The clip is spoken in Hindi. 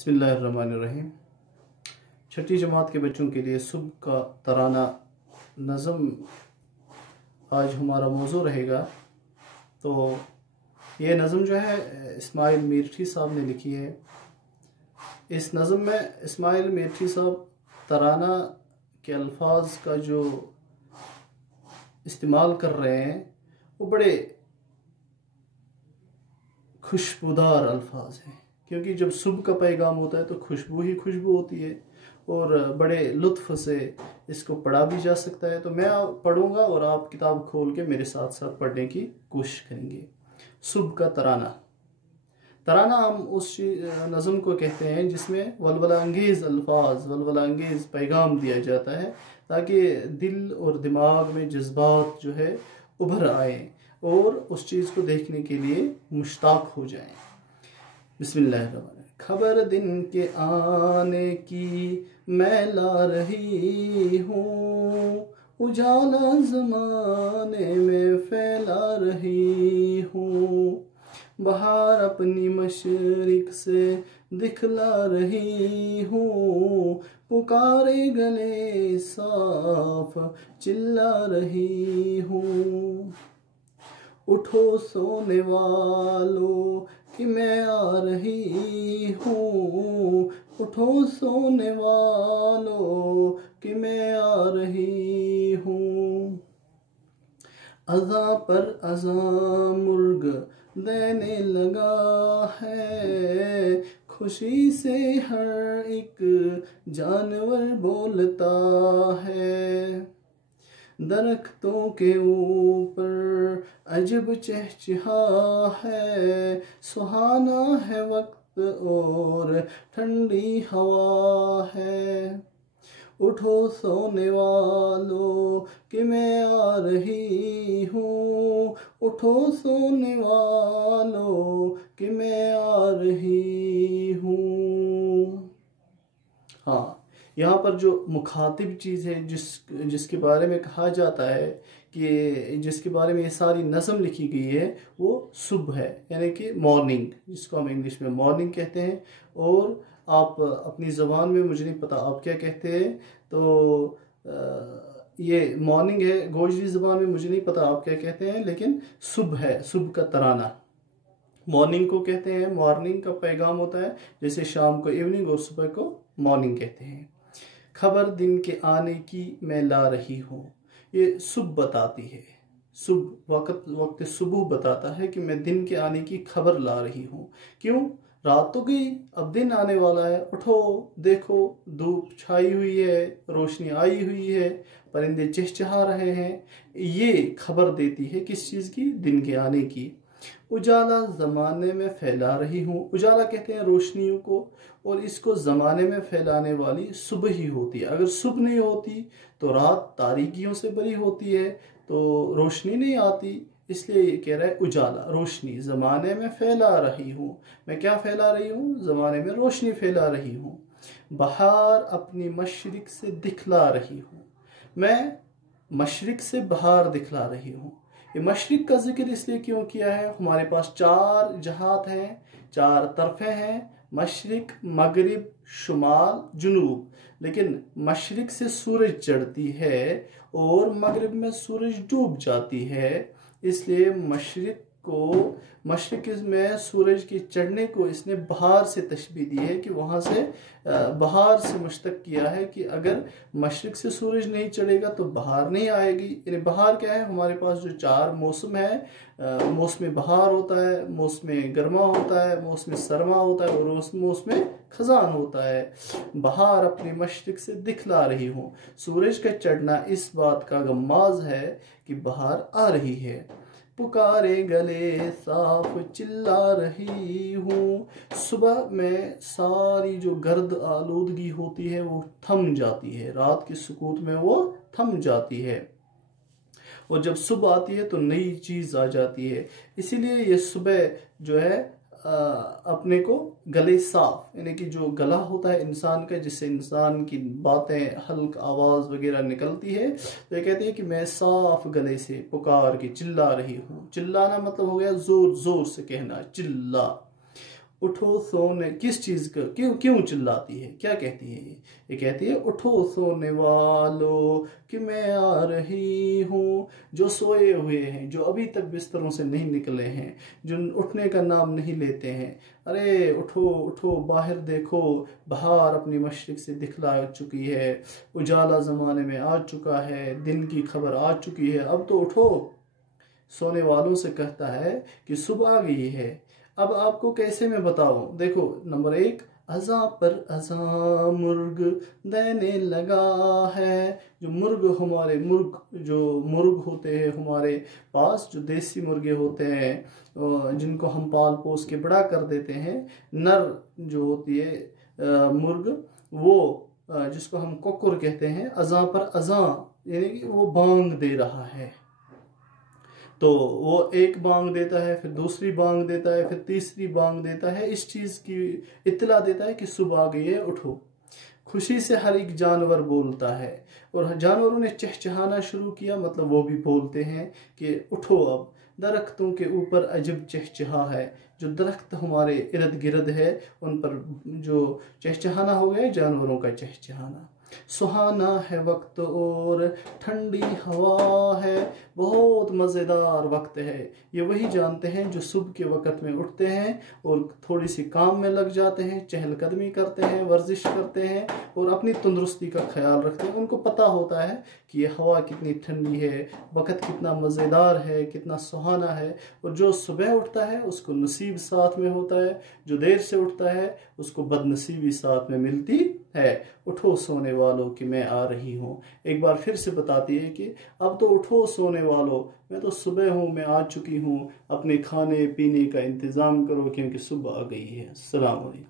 बिस्मिल्लाहिर्रहमानिर्रहीम। छठी जमात के बच्चों के लिए सुबह का तराना नज़म आज हमारा मौजू रहेगा। तो ये नज़म जो है इस्माइल मीरठी साहब ने लिखी है। इस नज़म में इस्माइल मीरठी साहब तराना के अल्फाज का जो इस्तेमाल कर रहे हैं वो बड़े खुशबूदार अल्फाज हैं, क्योंकि जब सुबह का पैगाम होता है तो खुशबू ही खुशबू होती है और बड़े लुत्फ़ से इसको पढ़ा भी जा सकता है। तो मैं पढ़ूंगा और आप किताब खोल के मेरे साथ साथ पढ़ने की कोशिश करेंगे। सुबह का तराना। तराना हम उस नज़म को कहते हैं जिसमें वलवला अंगेज़ अल्फाज, वलवला अंगेज़ पैगाम दिया जाता है, ताकि दिल और दिमाग में जज्बात जो है उभर आए और उस चीज़ को देखने के लिए मुश्ताक हो जाएं। बिस्मिल्लाहिर्रहमानिर्रहीम। खबर दिन के आने की मैं ला रही हूँ, उजाला ज़माने में फैला रही हूँ, बहार अपनी मशरिक से दिखला रही हूँ, पुकारे गले साफ चिल्ला रही हूँ। उठो सोने वालों कि मैं आ रही हूँ, उठो सोने वालों कि मैं आ रही हूँ। अज़ा पर अज़ा मुर्ग देने लगा है, खुशी से हर एक जानवर बोलता है, दरख्तों के ऊपर अजब चहचहा है, सुहाना है वक्त और ठंडी हवा है। उठो सोने वालों कि मैं आ रही हूँ, उठो सोने वालों कि मैं आ रही हूँ। हाँ, यहाँ पर जो मुखातिब चीज़ है जिसके बारे में कहा जाता है कि जिसके बारे में ये सारी नज़म लिखी गई है वो सुबह है, यानी कि मॉर्निंग, जिसको हम इंग्लिश में मॉर्निंग कहते हैं। और आप अपनी ज़बान में, मुझे नहीं पता आप क्या कहते हैं, तो ये मॉर्निंग है। गोजरी ज़बान में मुझे नहीं पता आप क्या कहते हैं, लेकिन सुबह है, सुबह का तराना। मॉर्निंग को कहते हैं, मॉर्निंग का पैगाम होता है, जैसे शाम को इवनिंग और सुबह को मॉर्निंग कहते हैं। खबर दिन के आने की मैं ला रही हूँ, ये सुबह बताती है, सुबह वक्त सुबह बताता है कि मैं दिन के आने की खबर ला रही हूँ। क्यों? रात तो गई, अब दिन आने वाला है। उठो देखो, धूप छाई हुई है, रोशनी आई हुई है, परिंदे चहचहा रहे हैं। ये खबर देती है किस चीज़ की? दिन के आने की। उजाला ज़माने में फैला रही हूँ, उजाला कहते हैं रोशनियों को, और इसको ज़माने में फैलाने वाली सुबह ही होती है। अगर सुबह नहीं होती तो रात तारीकियों से भरी होती है, तो रोशनी नहीं आती। इसलिए ये कह रहा है उजाला, रोशनी ज़माने में फैला रही हूँ। मैं क्या फैला रही हूँ? ज़माने में रोशनी फैला रही हूँ। बहार अपनी मशरिक से दिखला रही हूँ, मैं मशरिक से बहार दिखला रही हूँ। ये मशरिक का जिक्र इसलिए क्यों किया है? हमारे पास चार जहात हैं, चार तरफे हैं, मशरिक, मगरिब, शुमाल, जुनूब। लेकिन मशरिक से सूरज चढ़ती है और मगरिब में सूरज डूब जाती है, इसलिए मशरिक में सूरज के चढ़ने को इसने बहार से तशबीह दी है, कि वहाँ से बहार से मुश्तक किया है कि अगर मशरिक से सूरज नहीं चढ़ेगा तो बहार नहीं आएगी। यानी बहार क्या है? हमारे पास जो चार मौसम है, मौसम बहार होता है, मौसम गर्मा होता है, मौसम सरमा होता है और मौसम खजान होता है। बहार अपनी मशरिक से दिखला रही हूँ, सूरज का चढ़ना इस बात का गम्माज है कि बहार आ रही है। पुकारे गले साफ चिल्ला रही हूँ, सुबह में सारी जो गर्द आलूदगी होती है वो थम जाती है, रात की सुकूत में वो थम जाती है, और जब सुबह आती है तो नई चीज़ आ जाती है। इसीलिए ये सुबह जो है अपने को गले साफ, यानी कि जो गला होता है इंसान का, जिससे इंसान की बातें हल्क आवाज़ वगैरह निकलती है, तो ये कहती है कि मैं साफ गले से पुकार के चिल्ला रही हूँ। चिल्लाना मतलब हो गया जोर जोर से कहना, चिल्ला। उठो सोने, किस चीज़ का, क्यों क्यों चिल्लाती है, क्या कहती है ये कहती है उठो सोने वालों कि मैं आ रही हूँ। जो सोए हुए हैं, जो अभी तक बिस्तरों से नहीं निकले हैं, जो उठने का नाम नहीं लेते हैं, अरे उठो उठो, बाहर देखो, बहार अपनी मशरिक से दिखला चुकी है, उजाला ज़माने में आ चुका है, दिन की खबर आ चुकी है, अब तो उठो। सोने वालों से कहता है कि सुबह आ गई है। अब आपको कैसे मैं बताऊं, देखो नंबर 1, अज़ां पर अज़ां मुर्ग देने लगा है। जो मुर्ग होते हैं हमारे पास, जो देसी मुर्गे होते हैं जिनको हम पाल पोस के बड़ा कर देते हैं, नर जो होती है मुर्ग, वो जिसको हम कोकुर कहते हैं, अज़ां पर अज़ां यानी कि वो बांग दे रहा है। तो वो एक बांग देता है, फिर दूसरी बांग देता है, फिर तीसरी बांग देता है, इस चीज़ की इत्तला देता है कि सुबह आ गई है, उठो। खुशी से हर एक जानवर बोलता है, और जानवरों ने चहचहाना शुरू किया, मतलब वो भी बोलते हैं कि उठो अब। दरख्तों के ऊपर अजब चहचहा है, जो दरख्त हमारे इर्द गिर्द है उन पर जो चहचहाना हो गया, जानवरों का चहचहाना। सुहाना है वक्त और ठंडी हवा है, बहुत मज़ेदार वक्त है। ये वही जानते हैं जो सुबह के वक्त में उठते हैं और थोड़ी सी काम में लग जाते हैं, चहलकदमी करते हैं, वर्जिश करते हैं और अपनी तंदुरुस्ती का ख्याल रखते हैं। उनको पता होता है कि ये हवा कितनी ठंडी है, वक्त कितना मज़ेदार है, कितना सुहाना है। और जो सुबह उठता है उसको नसीब साथ में होता है, जो देर से उठता है उसको बदनसीबी साथ में मिलती है। उठो सोने वालों कि मैं आ रही हूँ। एक बार फिर से बताती है कि अब तो उठो सोने वालों, मैं तो सुबह हूँ, मैं आ चुकी हूँ, अपने खाने पीने का इंतज़ाम करो क्योंकि सुबह आ गई है। अस्सलाम वालेकुम।